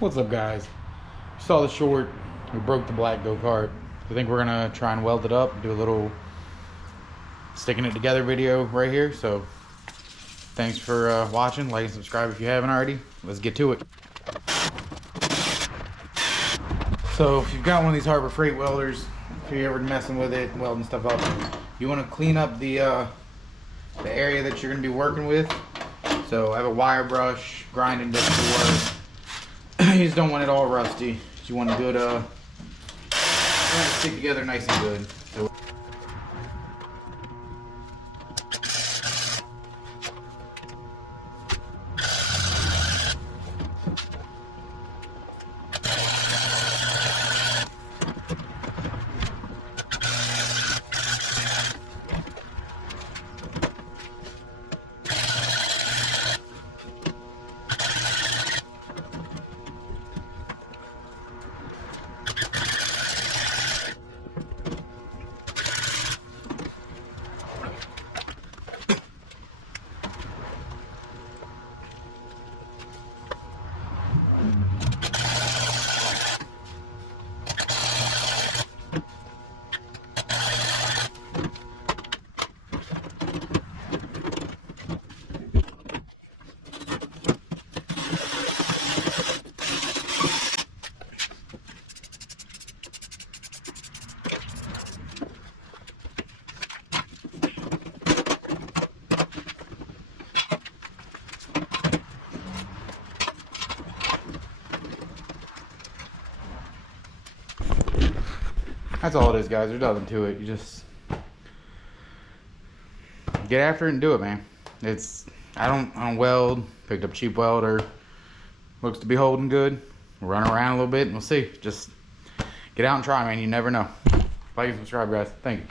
What's up, guys? You saw the short. We broke the black go-kart. I think we're gonna try and weld it up, do a little sticking it together video right here. So thanks for watching. Like and subscribe if you haven't already. Let's get to it. So if you've got one of these Harbor Freight welders, if you're ever messing with it, welding stuff up, you want to clean up the area that you're going to be working with. So I have a wire brush, grinding disc to work. You just don't want it all rusty. You want a good, you want it to stick together nice and good. So that's all it is, guys. There's nothing to it. You just get after it and do it, man. I don't weld. Picked up a cheap welder. Looks to be holding good. We'll run around a little bit and we'll see. Just get out and try, man. You never know. Like and subscribe, guys. Thank you.